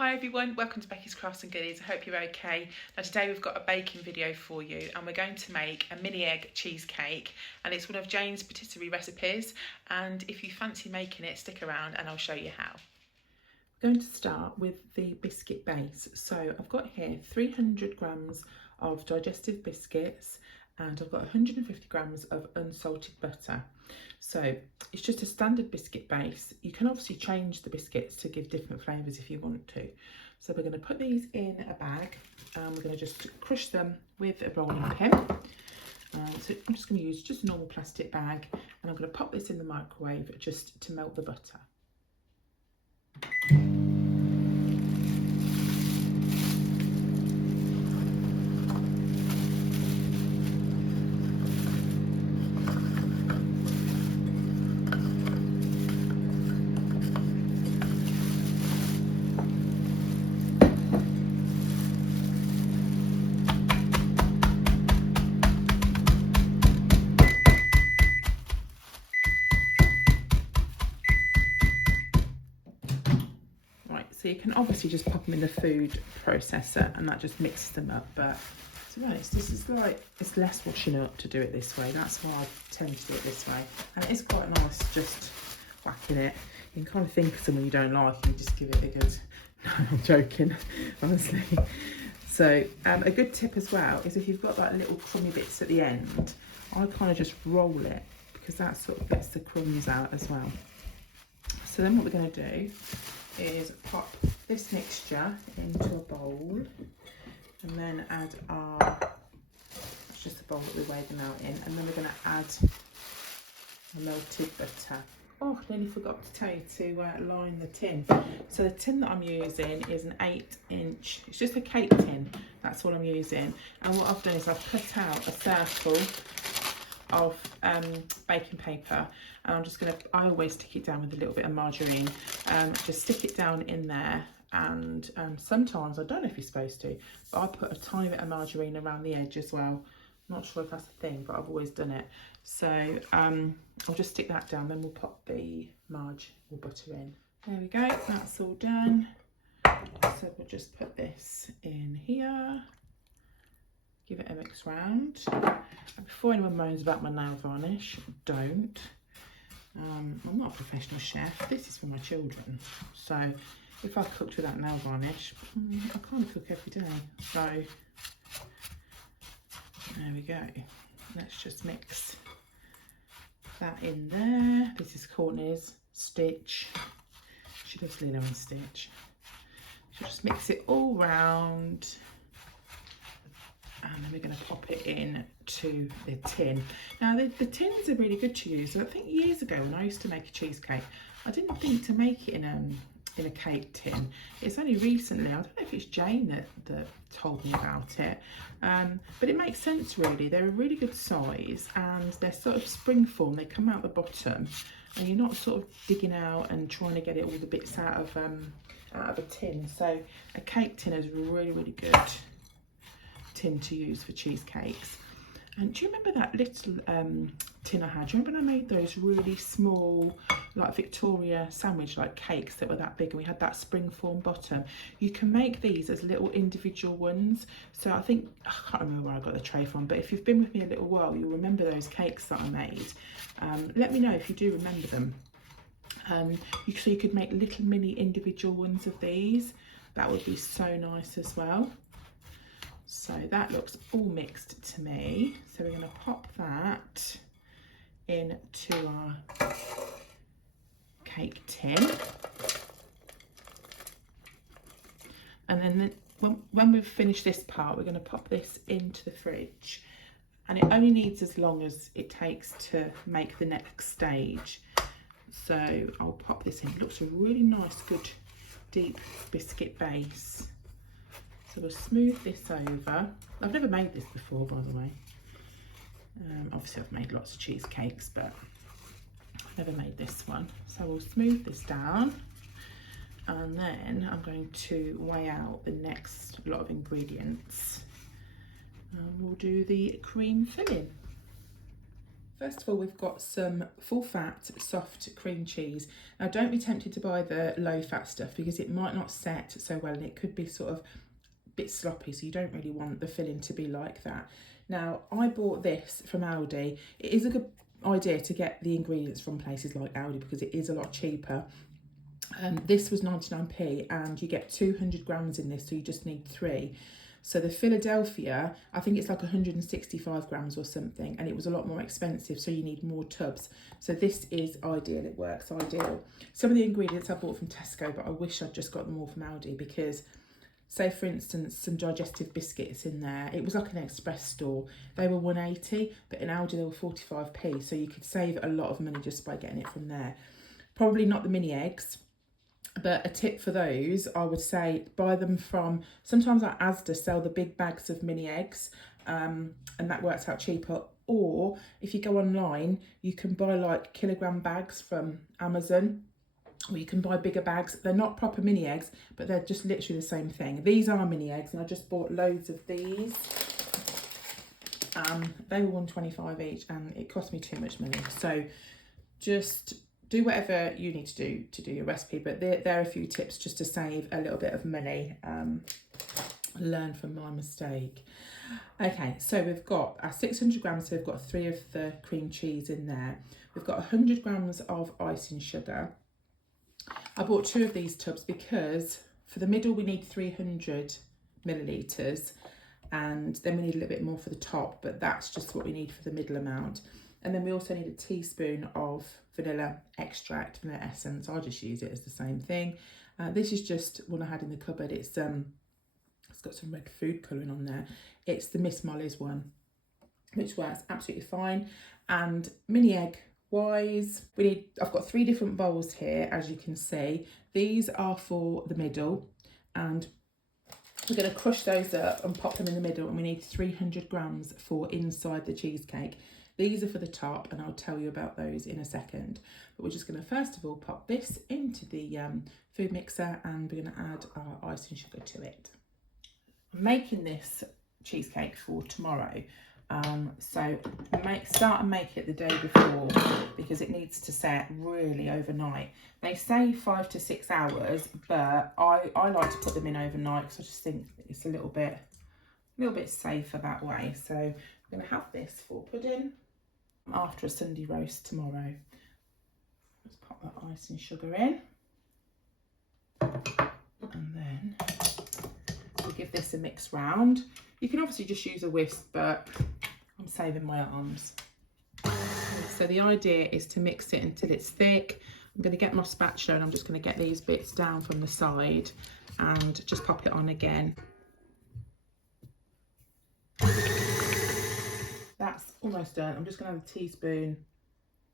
Hi everyone, welcome to Becky's Crafts and Goodies. I hope you're okay. Now today we've got a baking video for you and we're going to make a mini egg cheesecake, and it's one of Jane's patisserie recipes, and if you fancy making it, stick around and I'll show you how. I'm going to start with the biscuit base. So I've got here 300 grams of digestive biscuits and I've got 150 grams of unsalted butter. So it's just a standard biscuit base. You can obviously change the biscuits to give different flavours if you want to. So we're going to put these in a bag and we're going to just crush them with a rolling pin. So I'm just going to use just a normal plastic bag and I'm going to pop this in the microwave just to melt the butter. So you can obviously just pop them in the food processor and that just mixes them up, but to be honest, this is like, it's less washing up to do it this way. That's why I tend to do it this way. And it is quite nice just whacking it. You can kind of think of someone you don't like and you just give it a good, no, I'm joking, honestly. So a good tip as well is if you've got like little crummy bits at the end, I kind of just roll it because that sort of gets the crumbs out as well. So then what we're going to do is pop this mixture into a bowl and then add our, it's just a bowl that we weigh them out in, and then we're going to add a melted butter. Oh, I nearly forgot to tell you to line the tin. So the tin that I'm using is an 8-inch, it's just a cake tin, that's all I'm using. And what I've done is I've cut out a circle of baking paper, and I'm just going to, I always stick it down with a little bit of margarine, just stick it down in there, and sometimes, I don't know if you're supposed to, but I put a tiny bit of margarine around the edge as well. I'm not sure if that's a thing, but I've always done it. So I'll just stick that down, then we'll pop the marge or butter in. There we go, that's all done. So we'll just put this in here. Give it a mix round. And before anyone moans about my nail varnish, don't. I'm not a professional chef. This is for my children. So if I cooked without nail varnish, I can't cook every day. So there we go. Let's just mix that in there. This is Courtney's Stitch. She does Lilo and Stitch. So just mix it all round. And then we're going to pop it in to the tin. Now the tins are really good to use. So I think years ago when I used to make a cheesecake, I didn't think to make it in a cake tin. It's only recently, I don't know if it's Jane that told me about it, but it makes sense really. They're a really good size and they're sort of spring form. They come out the bottom and you're not sort of digging out and trying to get it all the bits out of a tin. So a cake tin is really, really good tin to use for cheesecakes. And do you remember that little tin I had? Do you remember when I made those really small, like Victoria sandwich like cakes that were that big, and we had that springform bottom? You can make these as little individual ones. So I think, I can't remember where I got the tray from, but if you've been with me a little while, you'll remember those cakes that I made. Let me know if you do remember them. So you could make little mini individual ones of these. That would be so nice as well. So that looks all mixed to me. So we're going to pop that into our cake tin. And then when we've finished this part, we're going to pop this into the fridge. And it only needs as long as it takes to make the next stage. So I'll pop this in. It looks a really nice, good, deep biscuit base. So we'll smooth this over. I've never made this before, by the way. Obviously I've made lots of cheesecakes, but I've never made this one. So we'll smooth this down. And then I'm going to weigh out the next lot of ingredients. And we'll do the cream filling. First of all, we've got some full fat, soft cream cheese. Now don't be tempted to buy the low fat stuff because it might not set so well and it could be sort of a bit sloppy, so you don't really want the filling to be like that. Now I bought this from Aldi. It is a good idea to get the ingredients from places like Aldi because it is a lot cheaper. This was 99p and you get 200 grams in this, so you just need 3. So the Philadelphia, I think it's like 165 grams or something, and it was a lot more expensive, so you need more tubs. So this is ideal, it works ideal. Some of the ingredients I bought from Tesco, but I wish I'd just got them all from Aldi because, say for instance, some digestive biscuits in there, it was like an express store. They were 180, but in Aldi they were 45p, so you could save a lot of money just by getting it from there. Probably not the mini eggs. But a tip for those, I would say buy them from, sometimes like Asda sell the big bags of mini eggs, and that works out cheaper. Or if you go online, you can buy like kilogram bags from Amazon, or you can buy bigger bags. They're not proper mini eggs, but they're just literally the same thing. These are mini eggs, and I just bought loads of these. They were $1.25 each, and it cost me too much money. So just do whatever you need to do your recipe, but there are a few tips just to save a little bit of money. Learn from my mistake. Okay, so we've got our 600 grams, so we've got 3 of the cream cheese in there. We've got 100 grams of icing sugar. I bought 2 of these tubs because for the middle we need 300 millilitres, and then we need a little bit more for the top, but that's just what we need for the middle amount. And then we also need a teaspoon of vanilla extract, vanilla essence. I'll just use it as the same thing. This is just one I had in the cupboard. It's got some red food colouring on there. It's the Miss Molly's one, which works absolutely fine. And mini egg wise, I've got 3 different bowls here, as you can see. These are for the middle, and we're going to crush those up and pop them in the middle, and we need 300 grams for inside the cheesecake. These are for the top, and I'll tell you about those in a second. But we're just going to first of all pop this into the food mixer, and we're going to add our icing sugar to it. I'm making this cheesecake for tomorrow, so start and make it the day before because it needs to set really overnight. They say 5 to 6 hours, but I like to put them in overnight because I just think it's a little bit safer that way. So I'm going to have this for pudding after a Sunday roast tomorrow. Let's pop that icing sugar in, and then we'll give this a mix round. You can obviously just use a whisk, but I'm saving my arms. So the idea is to mix it until it's thick. I'm going to get my spatula and I'm just going to get these bits down from the side and just pop it on again. That's almost done. I'm just going to have a teaspoon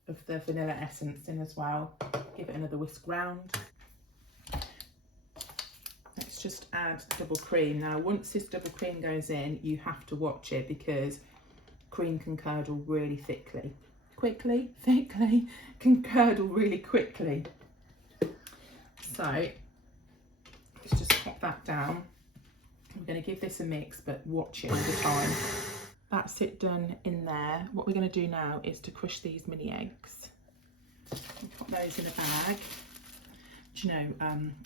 of the vanilla essence in as well. Give it another whisk round. Let's just add double cream. Now, once this double cream goes in, you have to watch it because cream can curdle really thickly. Can curdle really quickly. So let's just pop that down. We're going to give this a mix, but watch it all the time. That's it done in there. What we're going to do now is to crush these mini eggs. We'll put those in a bag. Do you know,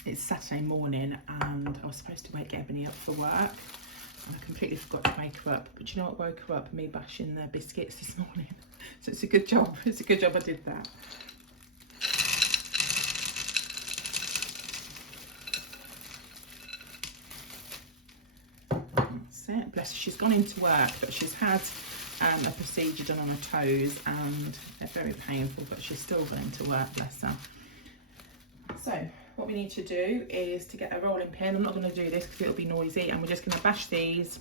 it's Saturday morning and I was supposed to wake Ebony up for work and I completely forgot to wake her up. But do you know what woke her up? Me bashing the biscuits this morning. So it's a good job. It's a good job I did that. That's it. Bless her. She's gone into work, but she's had a procedure done on her toes and they're very painful, but she's still going to work, bless her. So what we need to do is to get a rolling pin. I'm not going to do this because it'll be noisy, and we're just going to bash these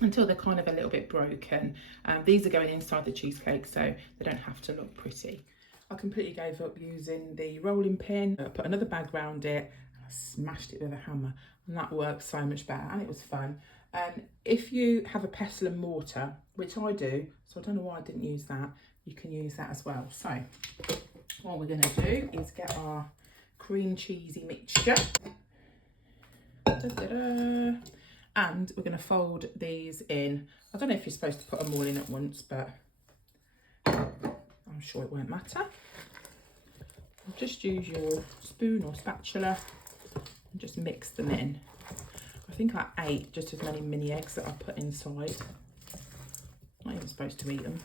until they're kind of a little bit broken. These are going inside the cheesecake, so they don't have to look pretty. I completely gave up using the rolling pin. I put another bag around it and I smashed it with a hammer, and that worked so much better and it was fun. If you have a pestle and mortar, which I do, so I don't know why I didn't use that, you can use that as well. So what we're going to do is get our cream cheesy mixture. Da-da-da. And we're going to fold these in. I don't know if you're supposed to put them all in at once, but sure it won't matter. Just use your spoon or spatula and just mix them in. I think I ate just as many mini eggs that I put inside. Not even supposed to eat them.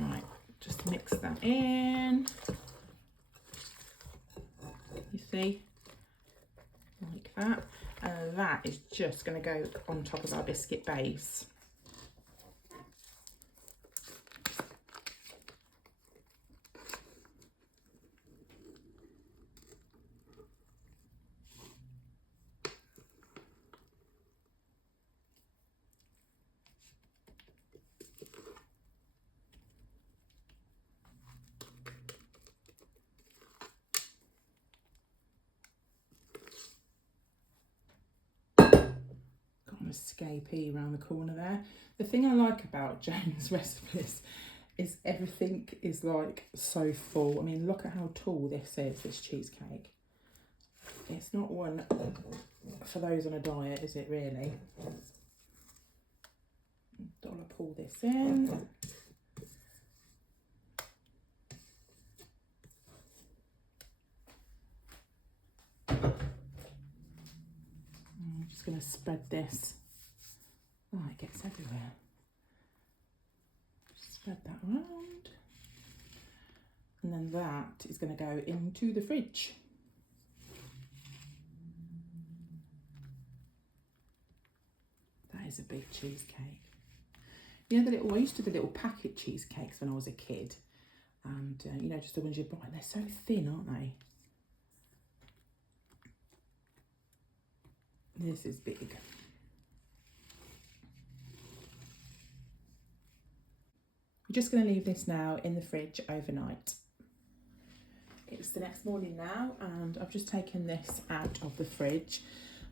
Right, just mix that in. You see, like that. And that is just going to go on top of our biscuit base. Escapee around the corner there. The thing I like about Jane's recipes is everything is like so full. I mean, look at how tall this is, this cheesecake. It's not one for those on a diet, is it really? I'll pull this in. I'm just going to spread this. Oh, it gets everywhere. Spread that around. And then that is going to go into the fridge. That is a big cheesecake. You know, I used to do the little packet cheesecakes when I was a kid. And, you know, just the ones you buy. They're so thin, aren't they? This is big. We're just going to leave this now in the fridge overnight. It's the next morning now and I've just taken this out of the fridge.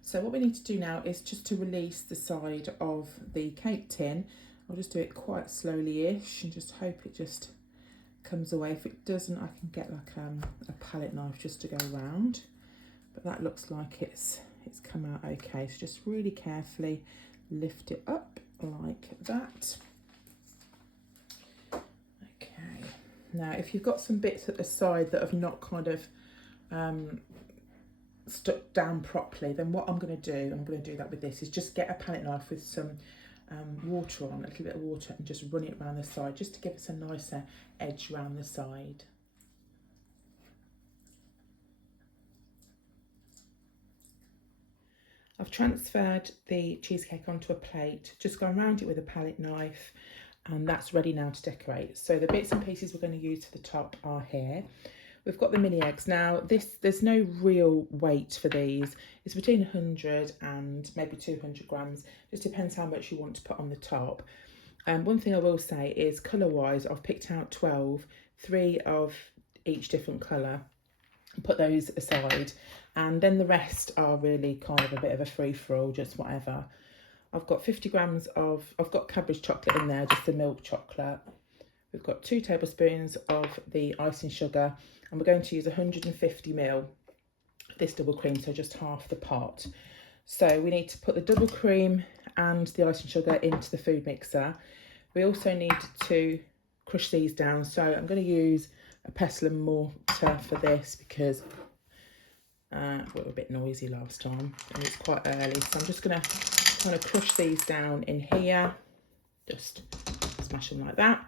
So what we need to do now is just to release the side of the cake tin. I'll just do it quite slowly-ish and just hope it just comes away. If it doesn't, I can get like a palette knife just to go around. But that looks like it's come out okay. So just really carefully lift it up like that. Now, if you've got some bits at the side that have not kind of stuck down properly, then what I'm going to do that with this, is just get a palette knife with some water on, a little bit of water, and just run it around the side, just to give us a nicer edge around the side. I've transferred the cheesecake onto a plate, just gone around it with a palette knife, and that's ready now to decorate. So the bits and pieces we're going to use for the top are here. We've got the mini eggs. Now there's no real weight for these. It's between 100 and maybe 200 grams. Just depends how much you want to put on the top. One thing I will say is colour wise, I've picked out 12, 3 of each different colour, and put those aside. And then the rest are really kind of a bit of a free-for-all, just whatever. I've got 50 grams of, I've got Cadbury's chocolate in there, just the milk chocolate. We've got 2 tablespoons of the icing sugar, and we're going to use 150 ml of this double cream, so just half the pot. So we need to put the double cream and the icing sugar into the food mixer. We also need to crush these down, so I'm going to use a pestle and mortar for this because we were a bit noisy last time and it's quite early. So I'm just going to kind of crush these down in here, just smash them like that,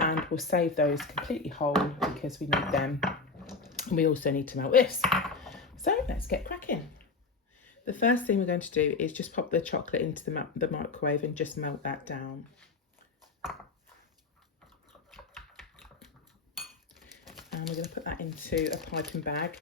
and we'll save those completely whole because we need them, and we also need to melt this. So let's get cracking. The first thing we're going to do is just pop the chocolate into the microwave and just melt that down. And we're going to put that into a piping bag.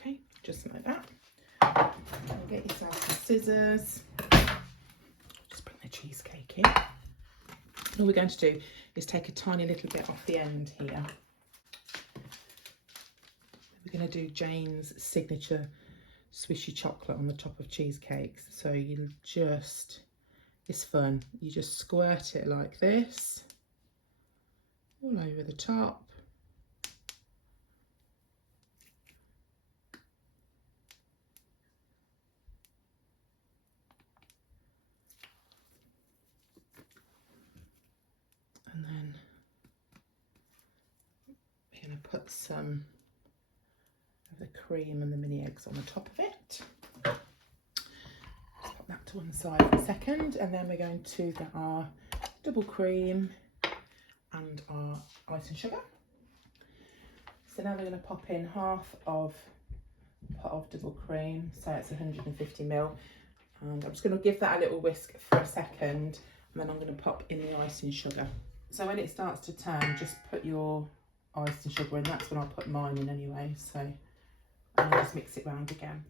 Okay, just like that. Get yourself some scissors. All we're going to do is take a tiny little bit off the end here. We're going to do Jane's signature swishy chocolate on the top of cheesecakes. So you just, it's fun. You just squirt it like this, all over the top. And then we're going to put some of the cream and the mini eggs on the top of it. Just pop that to one side for a second, and then we're going to get our double cream and our icing sugar. So now we're going to pop in half of a pot of double cream, so it's 150 ml, and I'm just going to give that a little whisk for a second, and then I'm going to pop in the icing sugar. So when it starts to turn, just put your icing sugar in. That's when I'll put mine in anyway, so and I'll just mix it round again.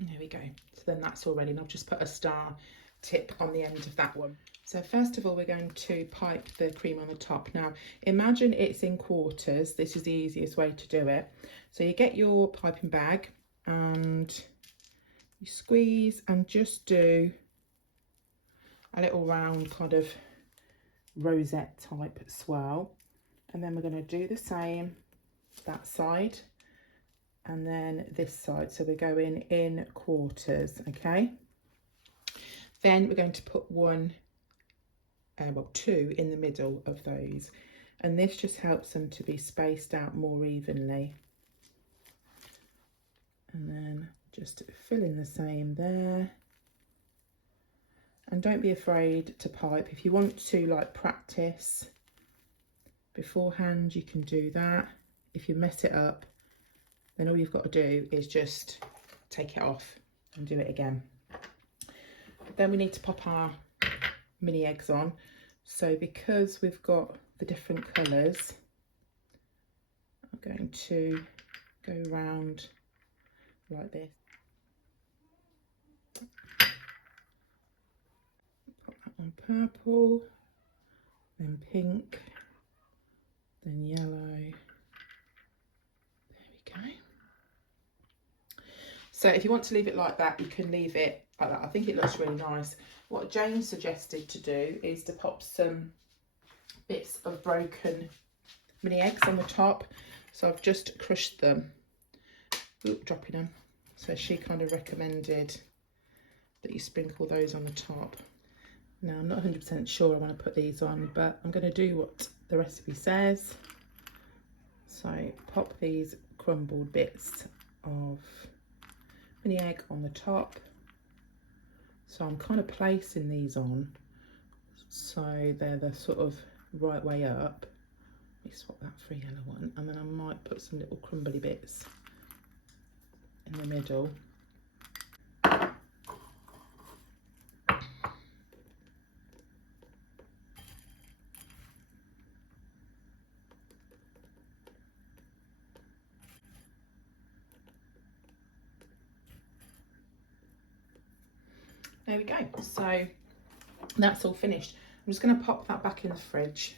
There we go. So then that's all ready, and I've just put a star tip on the end of that one. So first of all, we're going to pipe the cream on the top. Now imagine it's in quarters. This is the easiest way to do it. So you get your piping bag and you squeeze and just do a little round kind of rosette type swirl, and then we're going to do the same that side and then this side. So we're going in quarters, okay? Then we're going to put two in the middle of those, and this just helps them to be spaced out more evenly. And then just fill in the same there. And don't be afraid to pipe. If you want to like practice beforehand, you can do that. If you mess it up, then all you've got to do is just take it off and do it again. Then we need to pop our mini eggs on. So because we've got the different colours, I'm going to go round like this. Put that one purple, then pink, then yellow. There we go. So if you want to leave it like that, you can leave it like that. I think it looks really nice. What Jane suggested to do is to pop some bits of broken mini eggs on the top. So I've just crushed them. Oop, dropping them. So she kind of recommended that you sprinkle those on the top. Now I'm not 100% sure I want to put these on, but I'm going to do what the recipe says. So pop these crumbled bits of mini egg on the top. So I'm kind of placing these on so they're the sort of right way up. Let me swap that for a yellow one, and then I might put some little crumbly bits in the middle. There we go. So that's all finished. I'm just going to pop that back in the fridge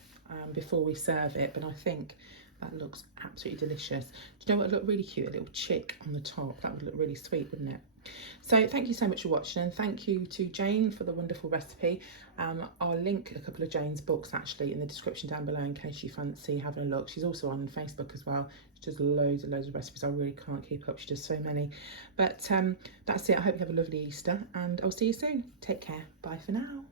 before we serve it, but I think that looks absolutely delicious. Do you know what would look really cute? A little chick on the top. That would look really sweet, wouldn't it? So thank you so much for watching, and thank you to Jane for the wonderful recipe. I'll link a couple of Jane's books actually in the description down below in case you fancy having a look. She's also on Facebook as well. She does loads and loads of recipes. I really can't keep up. She does so many. But that's it. I hope you have a lovely Easter, and I'll see you soon. Take care. Bye for now.